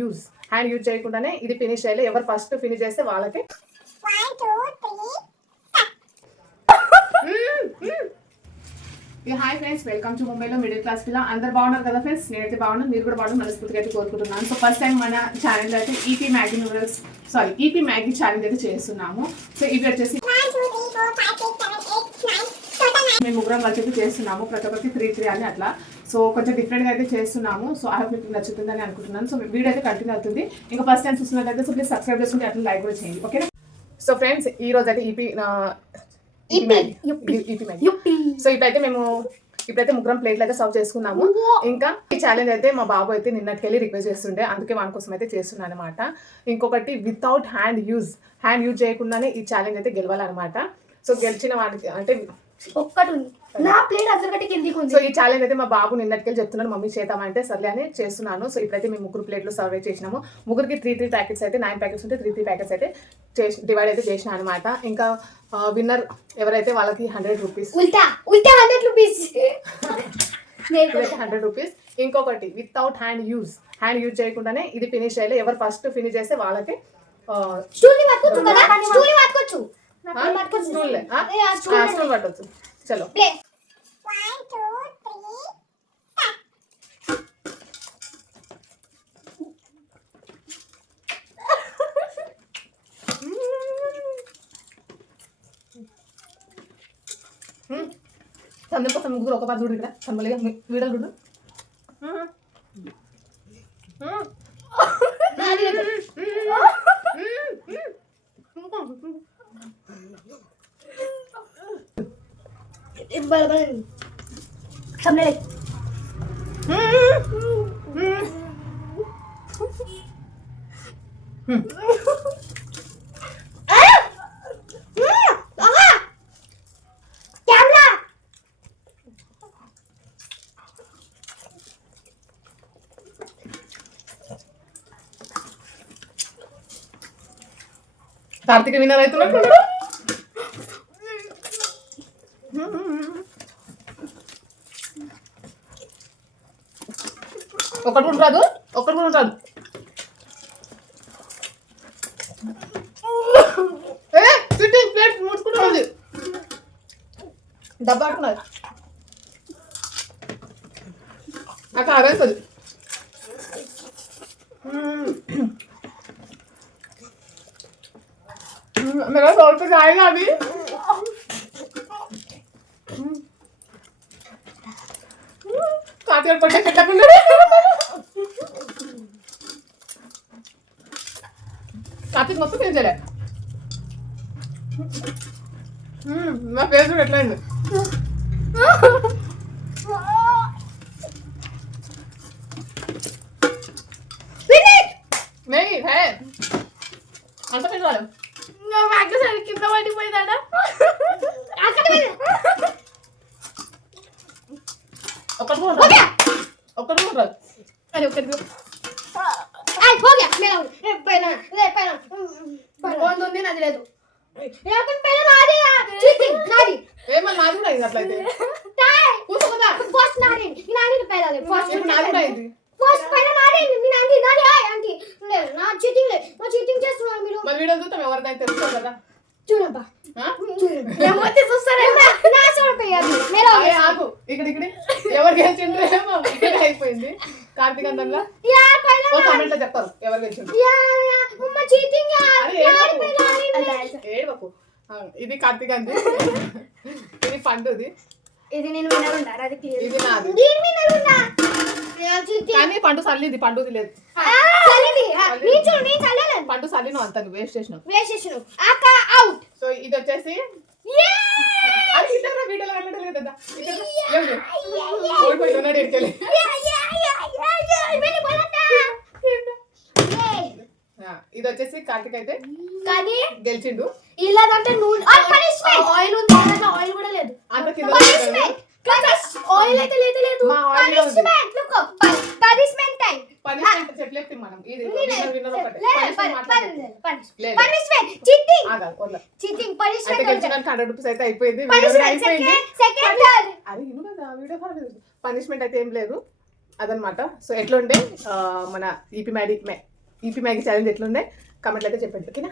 Use hand use చేయకుండానే ఇది finish చేయాలి. ఎవరు ఫస్ట్ ఫినిష్ చేస్తే వాళ్ళకి. హాయ్ ఫ్రెండ్స్, వెల్కమ్ టు ముంబైలో మిడిల్ క్లాస్ పిల్ల. అందరు బాగున్నారు కదా ఫ్రెండ్స్? నేనైతే బాగున్నాను, మీరు కూడా బాగున్నారు మనస్ఫూర్తిగా అయితే కోరుకుంటున్నాను. సో ఫస్ట్ టైం మన ఛానల్ అయితే ఈపీ మ్యాగీ నూడిల్స్ ఈపీ మ్యాగీ ఛాలెంజ్ అయితే చేస్తున్నాము. సో ఇవి వచ్చేసి మేము ముగ్గురం కలిసి అయితే చేస్తున్నాము. ప్రతి ఒక్కరికి 3 అని అట్లా. సో కొంచెం డిఫరెంట్గా అయితే చేస్తున్నాము. సో ఆ మీకు నచ్చుతుందని అనుకుంటున్నాను. సో వీడియో అయితే కంటిన్యూ అవుతుంది. ఇంకా ఫస్ట్ టైం చూస్తున్నట్లయితే సో ప్లీజ్ సబ్స్క్రైబ్ చేసుకుంటే అట్లా లైక్ కూడా చేయండి, ఓకేనా? సో ఫ్రెండ్స్, ఈ రోజు అయితే సో ఇప్పుడైతే మేము ముగ్గురం ప్లేట్లు అయితే సర్వ్ చేసుకున్నాము. ఇంకా ఈ ఛాలెంజ్ అయితే మా బాబు అయితే నిన్నటికెళ్ళి రిక్వెస్ట్ చేస్తుండే, అందుకే వాని కోసం అయితే చేస్తున్నాను అనమాట. ఇంకొకటి వితౌట్ హ్యాండ్ యూజ్ చేయకుండానే ఈ ఛాలెంజ్ అయితే గెలవాలన్నమాట. సో గెలిచిన వాడికి అంటే ఒక్కటి నా ప్లేట్ అసలు కిందికి ఉంది. సో ఈ ఛాలెంజ్ అయితే మా బాబు నిన్నటికెళ్ళి చెప్తున్నాను, మమ్మీ చేద్దామంటే సర్లే అని చేస్తున్నాను. సో ఇప్పుడైతే మేము 3 ప్లేట్లు సర్వ్ చేసినాము. ముగ్గురికి 3 ప్యాకెట్స్ అయితే 9 ప్యాకెట్స్ ఉంటే 3 ప్యాకెట్స్ అయితే డివైడ్ అయితే చేసిన అనమాట. ఇంకా విన్నర్ ఎవరైతే వాళ్ళకి 100 రూపీస్, ఉల్టా 100 రూపీస్ 100 రూపీస్. ఇంకొకటి వితౌట్ హ్యాండ్ యూజ్ చేయకుండానే ఇది ఫినిష్ చేయాలి. ఎవరు ఫస్ట్ ఫినిష్ చేస్తే వాళ్ళకి స్టూల్ పట్టుకోవచ్చు. స్టూల్ పట్టొచ్చు. చలో ప్లే. 1 2 3 తమ్ముడు కోసం ముగ్గురు ఒక పాటు చూడు. ఇక్కడ తమ్ముడిగా వీడియోలు చూడు. కార్తీక విన్నర్ అవుతున్నాడు. ఒకటి కూడా రాదు. ప్లేట్ ముట్టుకుంటుంది, డబ్బా ఆడుకున్నది నాకు ఆగేస్తుంది. मेरा 100 रुपये जाएगा अभी. काटे और पट्टे कट्टा कर ले. काटे मस्त पेन चला. मैं पेन से कटला है. नहीं है. अंत पेन वाला. కింద పడిపోయిందా? నాది లేదు. ఏమన్నా నాది కూడా అయింది అట్లయితే. ఫస్ట్ పైన నాది నా చీటింగ్ చేస్తున్నారు మీరు. మరి వీడియో చూస్తాం ఎవరిదైతే తెలుసు కదా. చూడబ్బా ఇక్కడ ఎవరు గెలిచిండ్రేమో అయిపోయింది. కార్తీక్ అందంగా కామెంట్ లో చెప్తారు ఎవరు గెలిచిండ్రు. ఏడవకు. ఇది కార్తీక్ అంది, ఇది పండుది, ఇది నేను వినరుండారు. అది ఇది నాది. కానీ పండు సల్లింది, పండుది లేదు. పండు సల్లిను అంత వేస్ట్ చేసినావు. సో ఇది వచ్చేసి వీడియోలో కనడలేదు కదా. ఇది వచ్చేసి కార్తీక్ అయితే గెలిచిండు. ఇలాదంటే ఆయిల్ ఉంది, ఆయిల్ కూడా లేదు. అంత కింద ఆయిల్ అయితే లేదు. Punishment time. పనిష్మెంట్ చెప్పలేక మనం ఇది విన్నర్ ఒకటే. Punishment cheating. Cheating punishment. అయితే గెలిచినాక 100 రూపాయస్ అయితే అయిపోయింది. సెకండ్ అది ఇను కదా వీడియో పనిష్మెంట్ అయితే ఏం లేదు. అదనమాట. సో ఎట్లుండే మన ఈపీ మ్యాగీ ఛాలెంజ్ ఎట్లుండే కమెంట్లు అయితే చెప్పండి, ఓకేనా.